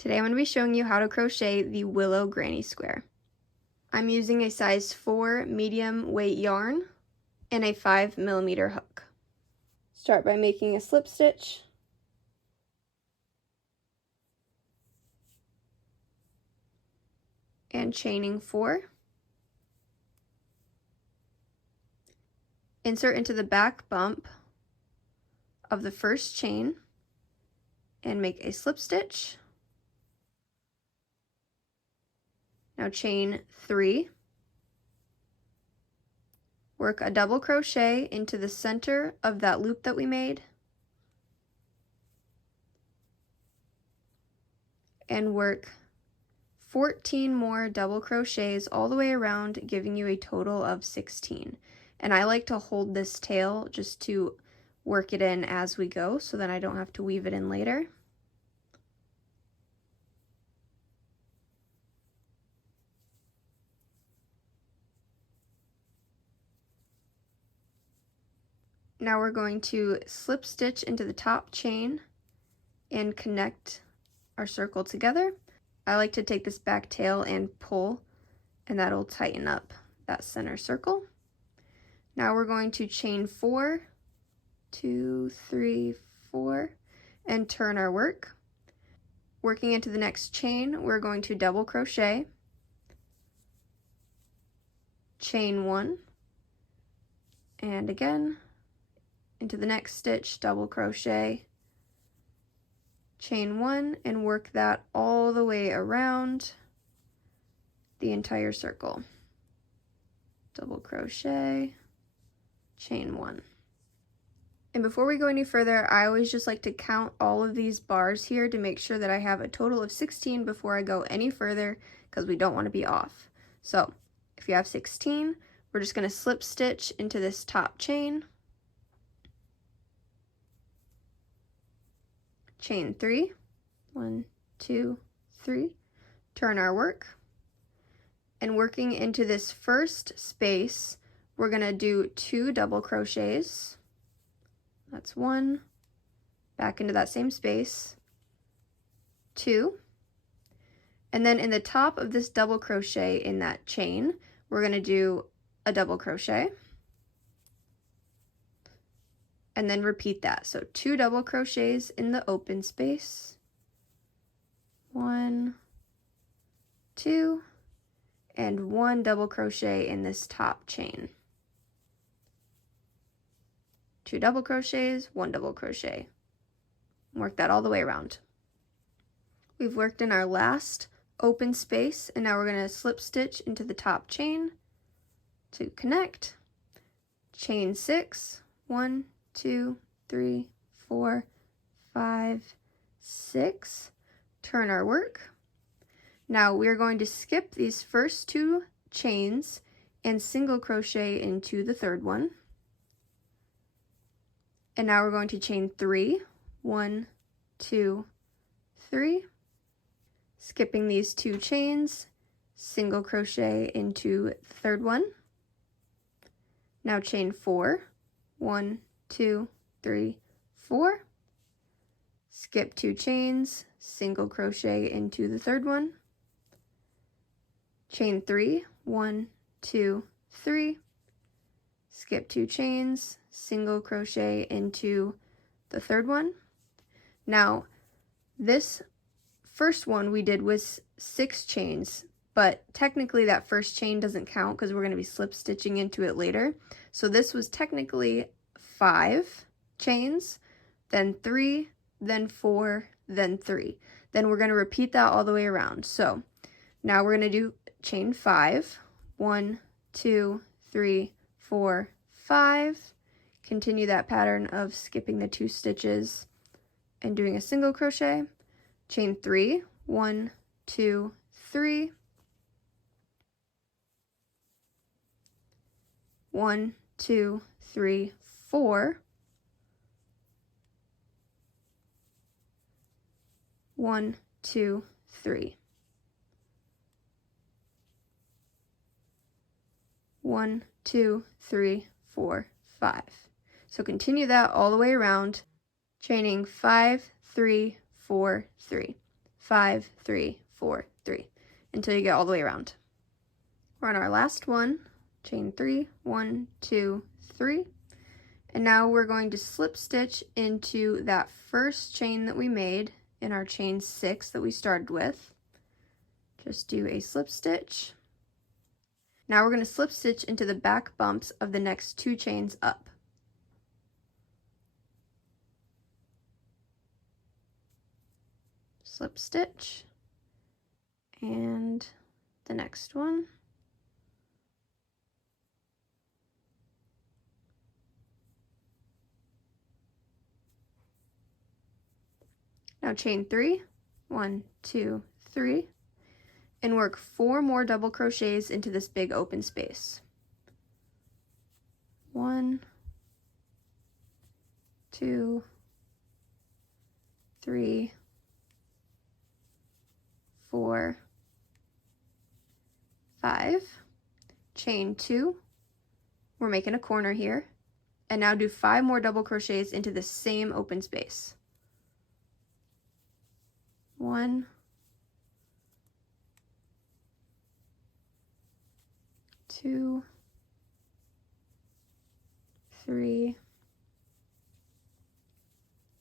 Today I'm going to be showing you how to crochet the Willow granny square. I'm using a size 4 medium weight yarn and a 5mm hook. Start by making a slip stitch. And chaining 4. Insert into the back bump of the first chain and make a slip stitch. Now chain 3. Work a double crochet into the center of that loop that we made. And work 14 more double crochets all the way around, giving you a total of 16. And I like to hold this tail just to work it in as we go, so then I don't have to weave it in later. Now we're going to slip stitch into the top chain and connect our circle together. I like to take this back tail and pull, and that'll tighten up that center circle. Now we're going to chain 4, 2, 3, 4, and turn our work. Working into the next chain, we're going to double crochet, chain 1, and again, into the next stitch, double crochet, chain 1, and work that all the way around the entire circle. Double crochet, chain 1. And before we go any further, I always just like to count all of these bars here to make sure that I have a total of 16 before I go any further, because we don't want to be off. So if you have 16, we're just going to slip stitch into this top chain, chain 3, 1, 2, 3, turn our work, and working into this first space, we're going to do 2 double crochets. That's 1, back into that same space, 2, and then in the top of this double crochet in that chain, we're going to do a double crochet, and then repeat that. So 2 double crochets in the open space, 1, 2, and 1 double crochet in this top chain. 2 double crochets, 1 double crochet. Work that all the way around. We've worked in our last open space, and now we're going to slip stitch into the top chain to connect. Chain 6, 1, 2, 3, 4, 5, 6. Turn our work. Now we're going to skip these first 2 chains and single crochet into the third one. And now we're going to chain 3, 1, 2, 3. Skipping these 2 chains, single crochet into the third one. Now chain 4, 1, 2, 3, 4. Skip 2 chains, single crochet into the third one. Chain 3, 1, 2, 3. Skip 2 chains, single crochet into the third one. Now, this first one we did was 6 chains, but technically that first chain doesn't count because we're going to be slip stitching into it later. So this was technically 5 chains, then 3, then 4, then 3. Then we're going to repeat that all the way around. So now we're going to do chain 5, 1, 2, 3, 4, 5. Continue that pattern of skipping the 2 stitches and doing a single crochet. Chain 3, 1, 2, 3. 1, 2, 3, 4. 1, 2, 3. 1, 2, 3, 4, 5. So continue that all the way around, chaining 5, 3, 4, 3. 5, 3, 4, 3, until you get all the way around. We're on our last one, chain 3, 1, 2, 3, and now we're going to slip stitch into that first chain that we made in our chain 6 that we started with. Just do a slip stitch. Now we're going to slip stitch into the back bumps of the next 2 chains up. Slip stitch, and the next one. Now chain 3, 1, 2, 3, and work 4 more double crochets into this big open space. 1, 2, 3, 4, 5, chain 2, we're making a corner here, and now do 5 more double crochets into the same open space. 1, 2, 3,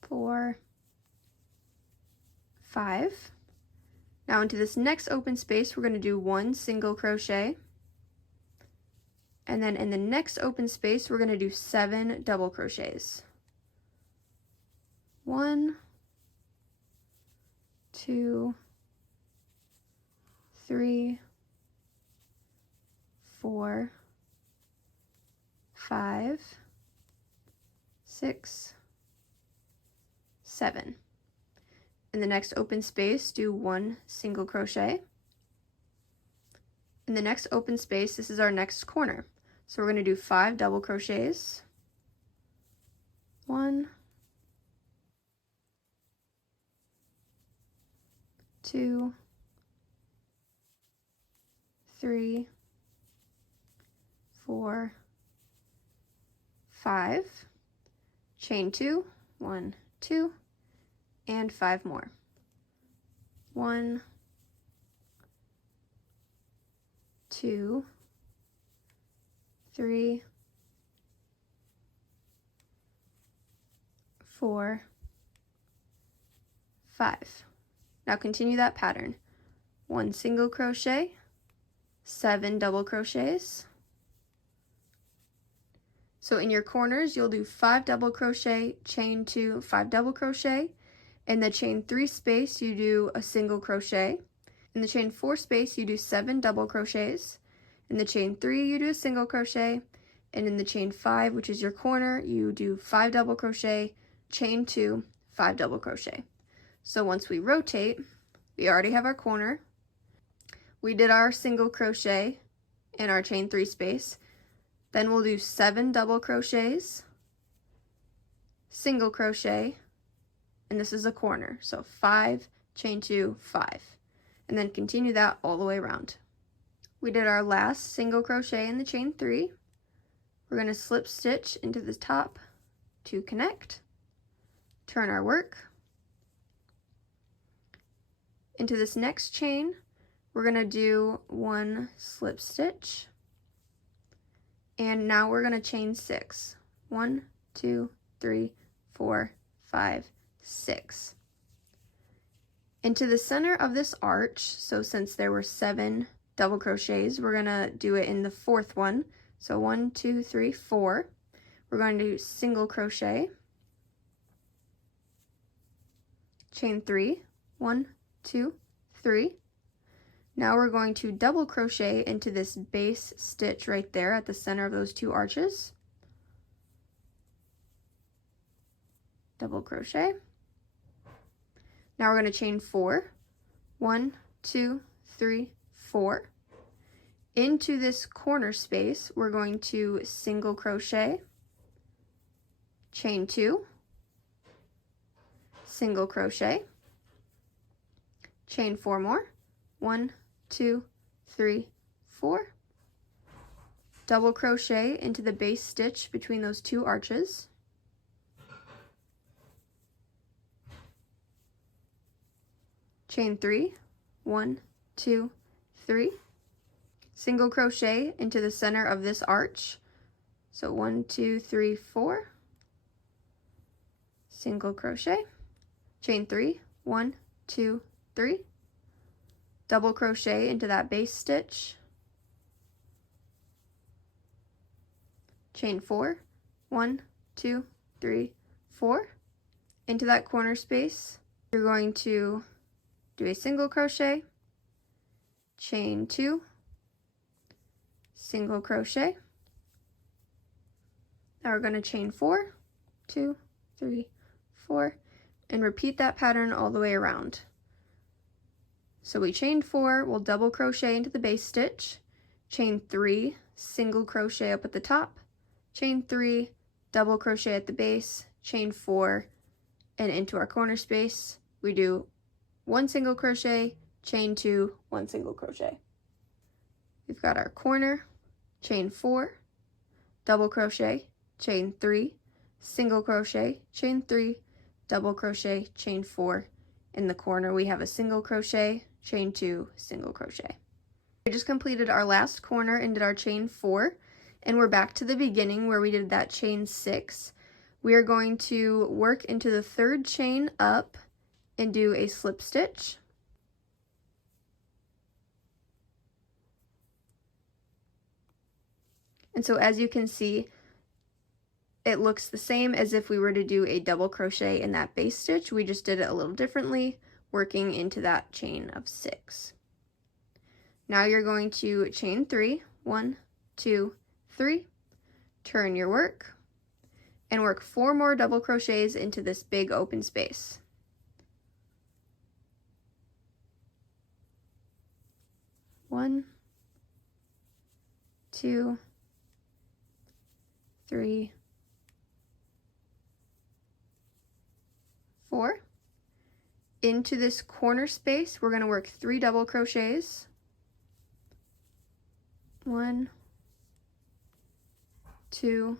4, 5. Now into this next open space, we're going to do 1 single crochet, and then in the next open space, we're going to do 7 double crochets. 1, 2, 3, 4, 5, 6, 7. In the next open space, do 1 single crochet. In the next open space, this is our next corner. So we're going to do 5 double crochets. 1, 2, 3, 4, 5, chain 2, 1, 2, and 5 more. 1, 2, 3, 4, 5. Now continue that pattern. 1 single crochet, 7 double crochets. So in your corners, you'll do 5 double crochet, chain 2, 5 double crochet. In the chain 3 space, you do a single crochet. In the chain 4 space, you do 7 double crochets. In the chain 3, you do a single crochet. And in the chain 5, which is your corner, you do 5 double crochet, chain 2, 5 double crochet. So once we rotate, we already have our corner. We did our single crochet in our chain 3 space. Then we'll do 7 double crochets, single crochet, and this is a corner. So 5, chain 2, 5. And then continue that all the way around. We did our last single crochet in the chain 3. We're going to slip stitch into the top to connect, turn our work. Into this next chain, we're going to do 1 slip stitch. And now we're going to chain 6. 1, 2, 3, 4, 5, 6. Into the center of this arch, so since there were 7 double crochets, we're going to do it in the 4th one. So 1, 2, 3, 4. We're going to do single crochet, chain 3, 1, 2, 3. Now we're going to double crochet into this base stitch right there at the center of those 2 arches. Double crochet. Now we're going to chain 4. 1, 2, 3, 4. Into this corner space, we're going to single crochet, chain 2, single crochet, chain 4 more. 1, 2, 3, 4. Double crochet into the base stitch between those 2 arches. chain 3, 1, 2, 3, single crochet into the center of this arch. So 1, 2, 3, 4, single crochet, chain 3, 1, 2, 3, double crochet into that base stitch, chain 4, 1, 2, 3, 4, into that corner space. You're going to do a single crochet, chain 2, single crochet. Now we're going to chain 4, 2, 3, 4, and repeat that pattern all the way around. So we chained 4, we'll double crochet into the base stitch, chain 3, single crochet up at the top, chain 3, double crochet at the base, chain 4, and into our corner space we do 1 single crochet, chain 2, 1 single crochet. We've got our corner, chain 4, double crochet, chain 3, single crochet, chain 3, double crochet, chain 4. In the corner we have a single crochet, chain 2, single crochet. We just completed our last corner and did our chain 4, and we're back to the beginning where we did that chain 6. We are going to work into the 3rd chain up and do a slip stitch. And so as you can see, it looks the same as if we were to do a double crochet in that base stitch. We just did it a little differently, working into that chain of 6. Now you're going to chain 3, 1, 2, 3, turn your work, and work 4 more double crochets into this big open space. One, 2, 3, 4. Into this corner space, we're going to work 3 double crochets. 1, 2,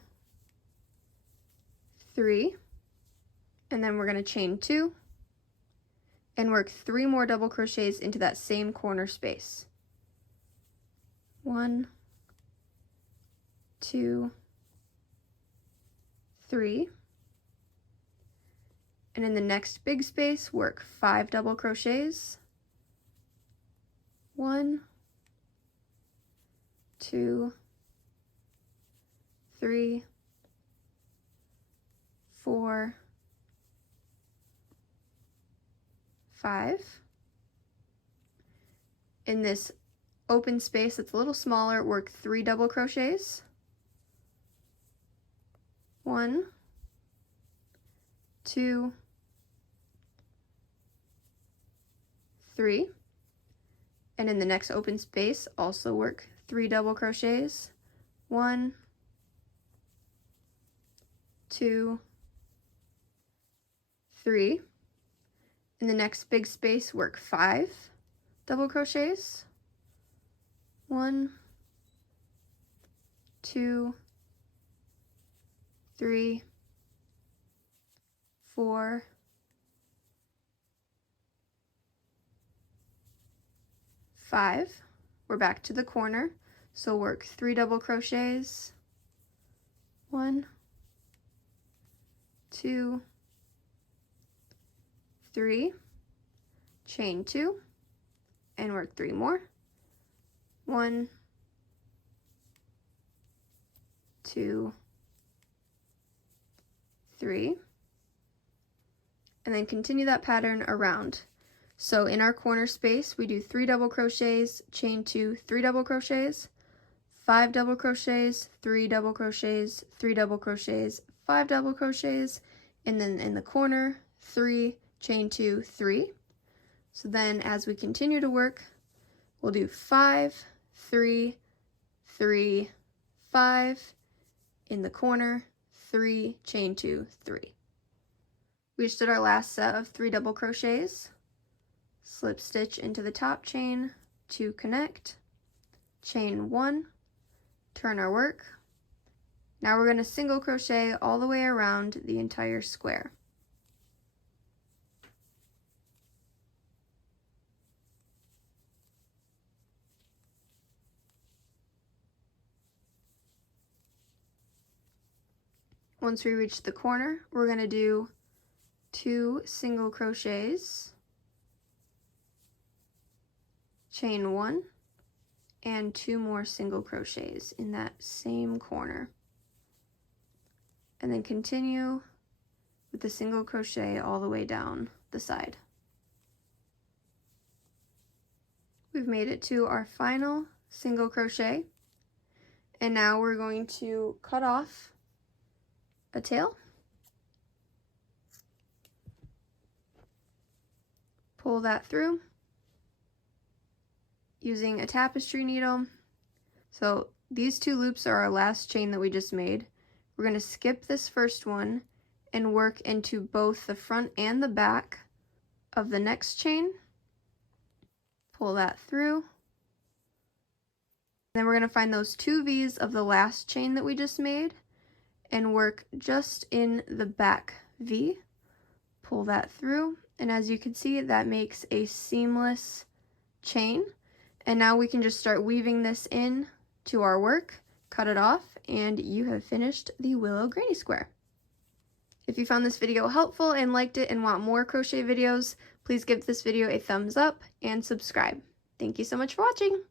3, and then we're going to chain 2 and work 3 more double crochets into that same corner space. 1, 2, 3, and in the next big space work 5 double crochets. 1, 2, 3, 4, 5. In this open space that's a little smaller, work 3 double crochets. 1, 2, 3. And in the next open space, also work 3 double crochets. 1, 2, 3. In the next big space, work 5 double crochets. 1, 2, 3, 4, 5. We're back to the corner, so work 3 double crochets. 1, 2, 3, chain 2, and work 3 more. 1, 2, 3, and then continue that pattern around. So in our corner space, we do 3 double crochets, chain 2, 3 double crochets, 5 double crochets, 3 double crochets, 3 double crochets, 5 double crochets, and then in the corner, 3, chain 2, 3. So then as we continue to work, we'll do 5, 3, 3, 5, in the corner, 3, chain 2, 3. We just did our last set of 3 double crochets, slip stitch into the top chain to connect, chain 1, turn our work. Now we're going to single crochet all the way around the entire square. Once we reach the corner, we're going to do 2 single crochets, chain 1, and 2 more single crochets in that same corner. And then continue with the single crochet all the way down the side. We've made it to our final single crochet, and now we're going to cut off a tail, pull that through using a tapestry needle. So these 2 loops are our last chain that we just made. We're going to skip this first one and work into both the front and the back of the next chain. Pull that through. Then we're going to find those 2 V's of the last chain that we just made and work just in the back V. Pull that through, and as you can see, that makes a seamless chain. And now we can just start weaving this in to our work, cut it off, and you have finished the Willow granny square. If you found this video helpful and liked it and want more crochet videos, please give this video a thumbs up and subscribe. Thank you so much for watching.